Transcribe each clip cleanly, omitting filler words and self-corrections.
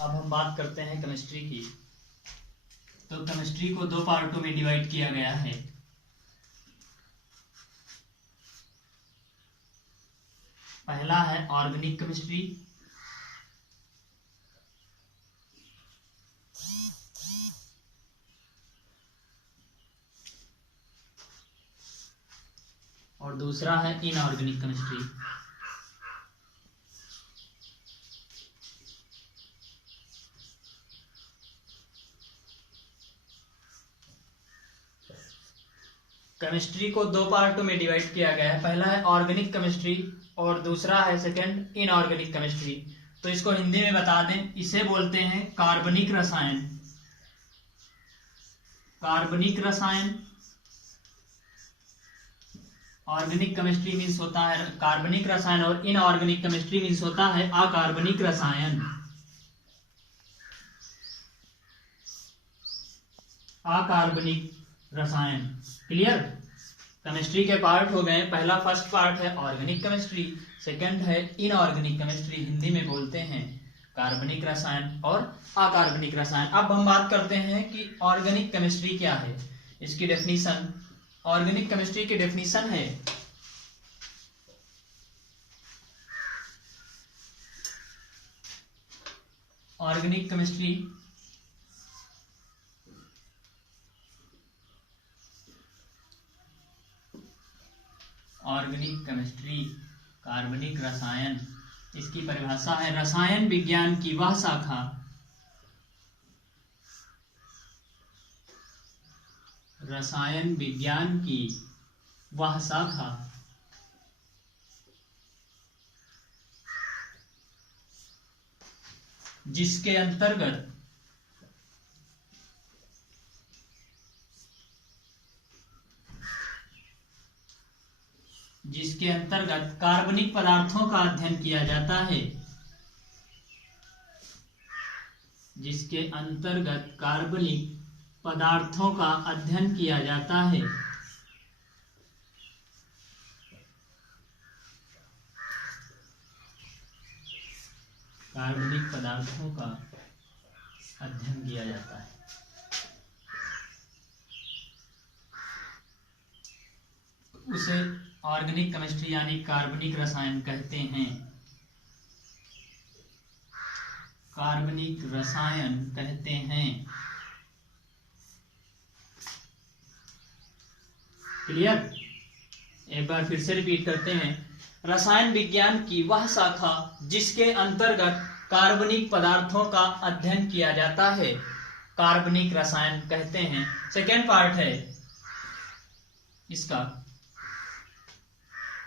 अब हम बात करते हैं केमिस्ट्री की। तो केमिस्ट्री को दो पार्टों में डिवाइड किया गया है। पहला है ऑर्गेनिक केमिस्ट्री, और दूसरा है इनऑर्गेनिक केमिस्ट्री। केमिस्ट्री को दो पार्टों में डिवाइड किया गया है। पहला है ऑर्गेनिक केमिस्ट्री और दूसरा है सेकंड इनऑर्गेनिक केमिस्ट्री। तो इसको हिंदी में बता दें, इसे बोलते हैं कार्बनिक रसायन। कार्बनिक रसायन। ऑर्गेनिक केमिस्ट्री मीन्स होता है कार्बनिक रसायन और इनऑर्गेनिक केमिस्ट्री मीन्स होता है अकार्बनिक रसायन। अकार्बनिक रसायन। क्लियर? केमिस्ट्री के पार्ट हो गए। पहला फर्स्ट पार्ट है ऑर्गेनिक केमिस्ट्री, सेकंड है इनऑर्गेनिक केमिस्ट्री, हिंदी में बोलते हैं कार्बनिक रसायन और अकार्बनिक रसायन। अब हम बात करते हैं कि ऑर्गेनिक केमिस्ट्री क्या है, इसकी डेफिनेशन। ऑर्गेनिक केमिस्ट्री की डेफिनेशन है ऑर्गेनिक केमिस्ट्री कार्बनिक रसायन, इसकी परिभाषा है रसायन विज्ञान की वह शाखा जिसके अंतर्गत कार्बनिक पदार्थों का अध्ययन किया जाता है। जिसके अंतर्गत कार्बनिक पदार्थों का अध्ययन किया जाता है। कार्बनिक पदार्थों का अध्ययन किया जाता है। उसे ऑर्गेनिक केमिस्ट्री यानी कार्बनिक रसायन कहते हैं। कार्बनिक रसायन कहते हैं। क्लियर? एक बार फिर से रिपीट करते हैं। रसायन विज्ञान की वह शाखा जिसके अंतर्गत कार्बनिक पदार्थों का अध्ययन किया जाता है, कार्बनिक रसायन कहते हैं। सेकेंड पार्ट है इसका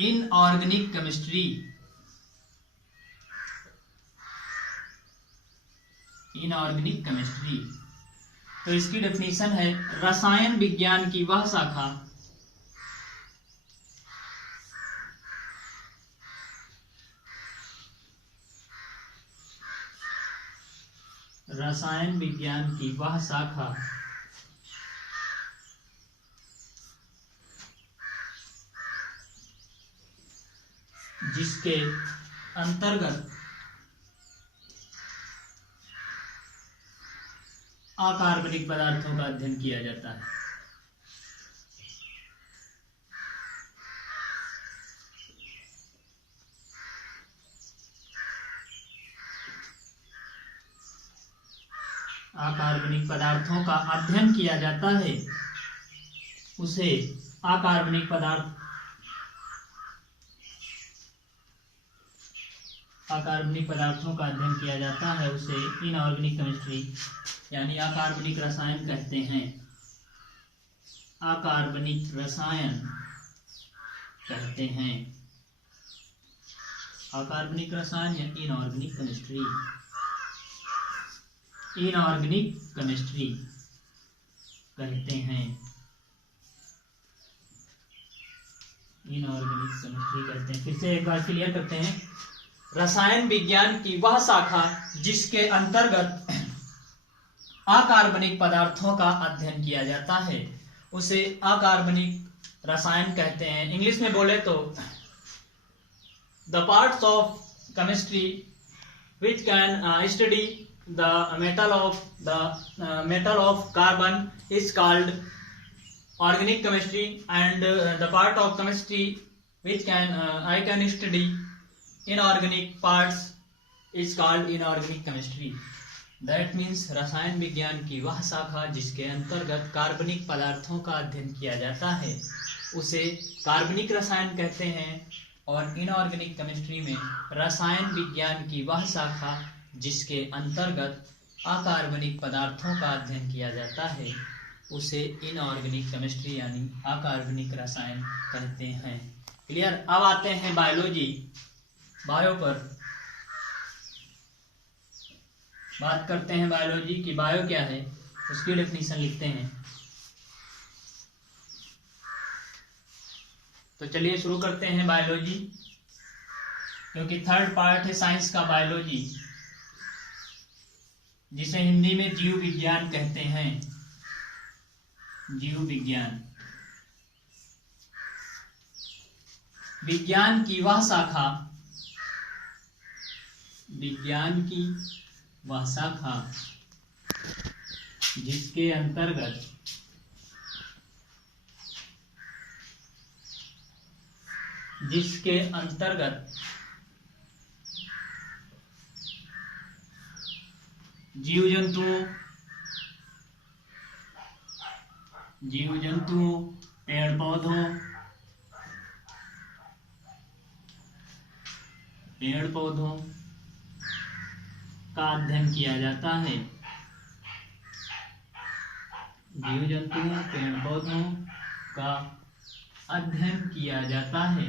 इनऑर्गेनिक केमिस्ट्री। इनऑर्गेनिक केमिस्ट्री, तो इसकी डेफिनेशन है रसायन विज्ञान की वह शाखा जिसके अंतर्गत अकार्बनिक पदार्थों का अध्ययन किया जाता है। अकार्बनिक पदार्थों का अध्ययन किया जाता है, उसे अकार्बनिक पदार्थों का अध्ययन किया जाता है, उसे इनऑर्गेनिक केमिस्ट्री यानी अकार्बनिक रसायन कहते हैं। अकार्बनिक रसायन कहते हैं। अकार्बनिक रसायन या इनऑर्गेनिक केमिस्ट्री। इनऑर्गेनिक केमिस्ट्री कहते हैं। इनऑर्गेनिक केमिस्ट्री कहते हैं। फिर से एक बार क्लियर करते हैं। रसायन विज्ञान की वह शाखा जिसके अंतर्गत अकार्बनिक पदार्थों का अध्ययन किया जाता है, उसे अकार्बनिक रसायन कहते हैं। इंग्लिश में बोले तो the parts of chemistry which can study metal of carbon is called organic chemistry, and the part of chemistry which I can study inorganic parts is called inorganic chemistry. That means रसायन विज्ञान की वह शाखा जिसके अंतर्गत कार्बनिक पदार्थों का अध्ययन किया जाता है उसे कार्बनिक रसायन कहते हैं, और इनऑर्गेनिक केमिस्ट्री में रसायन विज्ञान की वह शाखा जिसके अंतर्गत अकार्बनिक पदार्थों का अध्ययन किया जाता है उसे इनऑर्गेनिक केमिस्ट्री यानी अकार्बनिक रसायन कहते हैं। क्लियर। अब आते हैं बायोलॉजी, बायो पर बात करते हैं। बायोलॉजी की बायो क्या है उसकी डेफिनेशन लिखते हैं। तो चलिए शुरू करते हैं बायोलॉजी, क्योंकि थर्ड पार्ट है साइंस का बायोलॉजी, जिसे हिंदी में जीव विज्ञान कहते हैं। जीव विज्ञान, विज्ञान की वह शाखा, विज्ञान की वह शाखा जिसके अंतर्गत जीव जंतुओं, पेड़ पौधों का अध्ययन किया जाता है। जीव जंतुओं, पेड़ पौधों का अध्ययन किया जाता है,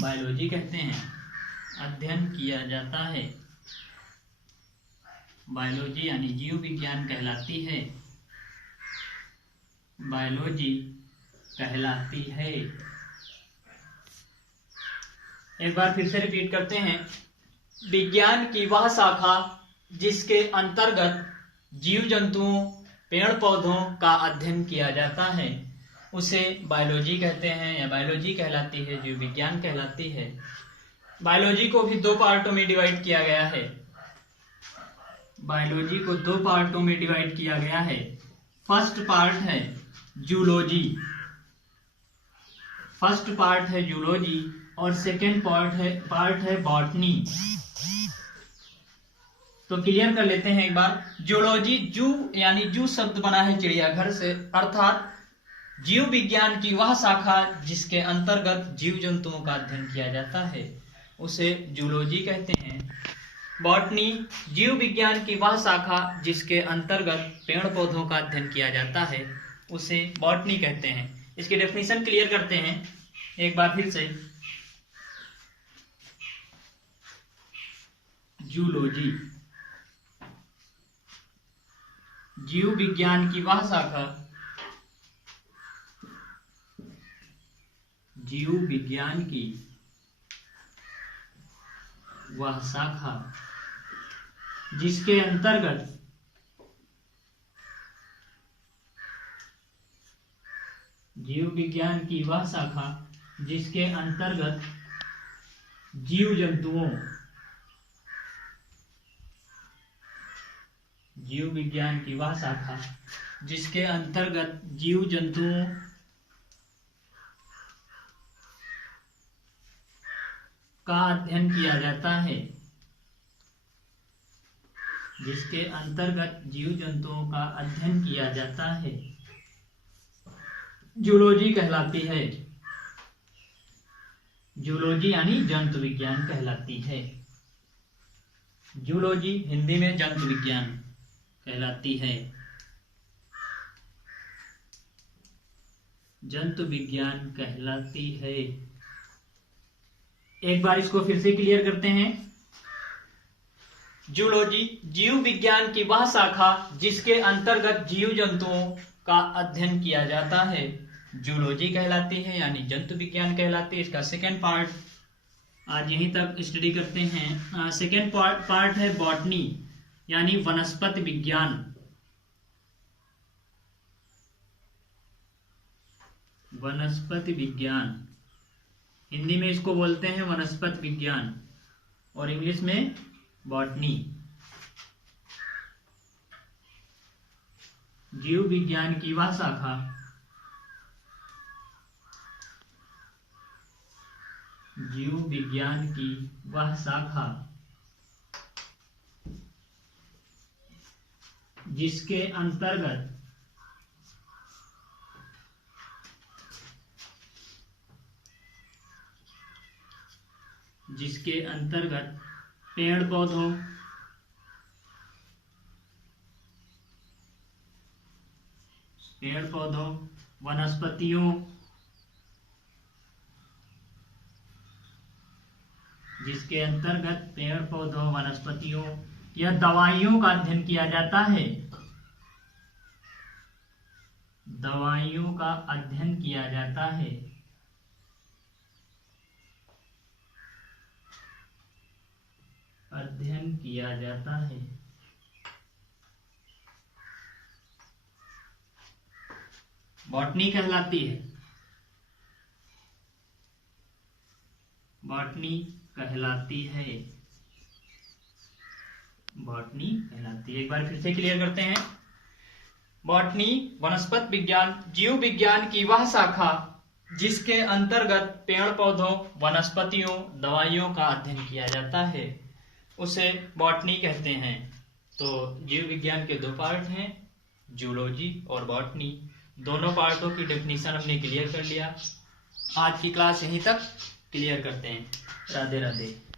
बायोलॉजी कहते हैं। अध्ययन किया जाता है, बायोलॉजी यानी जीव विज्ञान कहलाती है, बायोलॉजी कहलाती है। एक बार फिर से रिपीट करते हैं। विज्ञान की वह शाखा जिसके अंतर्गत जीव जंतुओं, पेड़ पौधों का अध्ययन किया जाता है उसे बायोलॉजी कहते हैं या बायोलॉजी कहलाती है, जीव विज्ञान कहलाती है। बायोलॉजी को भी दो पार्टों में डिवाइड किया गया है। बायोलॉजी को दो पार्टों में डिवाइड किया गया है। फर्स्ट पार्ट है जूलॉजी, और सेकेंड पार्ट है बॉटनी। तो क्लियर कर लेते हैं एक बार। जूलॉजी, जू यानी जू शब्द बना है चिड़ियाघर से, अर्थात जीव विज्ञान की वह शाखा जिसके अंतर्गत जीव जंतुओं का अध्ययन किया जाता है उसे जूलॉजी कहते हैं। बॉटनी, जीव विज्ञान की वह शाखा जिसके अंतर्गत पेड़ पौधों का अध्ययन किया जाता है उसे बॉटनी कहते हैं। इसकी डेफिनेशन क्लियर करते हैं एक बार फिर से। जूलॉजी, जीव विज्ञान की वह शाखा, जीव विज्ञान की वह शाखा जिसके अंतर्गत जीव विज्ञान की वह शाखा जिसके अंतर्गत जीव जंतुओं, जीव विज्ञान की वह शाखा जिसके अंतर्गत जीव जंतुओं का अध्ययन किया जाता है, जिसके अंतर्गत जीव जंतुओं का अध्ययन किया जाता है, जूलॉजी कहलाती है। जूलॉजी यानी जंतु विज्ञान कहलाती है। जूलॉजी हिंदी में जंतु विज्ञान कहलाती है। जंतु विज्ञान कहलाती है। एक बार इसको फिर से क्लियर करते हैं। जूलॉजी, जीव विज्ञान की वह शाखा जिसके अंतर्गत जीव जंतुओं का अध्ययन किया जाता है, जूलॉजी कहलाती है यानी जंतु विज्ञान कहलाती है। इसका सेकेंड पार्ट आज यहीं तक स्टडी करते हैं। सेकेंड पार्ट है बॉटनी यानी वनस्पति विज्ञान। वनस्पति विज्ञान, हिंदी में इसको बोलते हैं वनस्पति विज्ञान और इंग्लिश में बॉटनी। जीव विज्ञान की वह शाखा जीव विज्ञान की वह शाखा जिसके अंतर्गत पेड़ पौधों वनस्पतियों या दवाइयों का अध्ययन किया जाता है। दवाइयों का अध्ययन किया जाता है। बॉटनी कहलाती है। एक बार फिर से क्लियर करते हैं। बॉटनी वनस्पति विज्ञान जीव विज्ञान की वह शाखा जिसके अंतर्गत पेड़ पौधों वनस्पतियों दवाइयों का अध्ययन किया जाता है, उसे बॉटनी कहते हैं। तो जीव विज्ञान के 2 पार्ट हैं, जूलॉजी और बॉटनी। दोनों पार्टों की डेफिनेशन हमने क्लियर कर लिया। आज की क्लास यहीं तक क्लियर करते हैं। राधे राधे।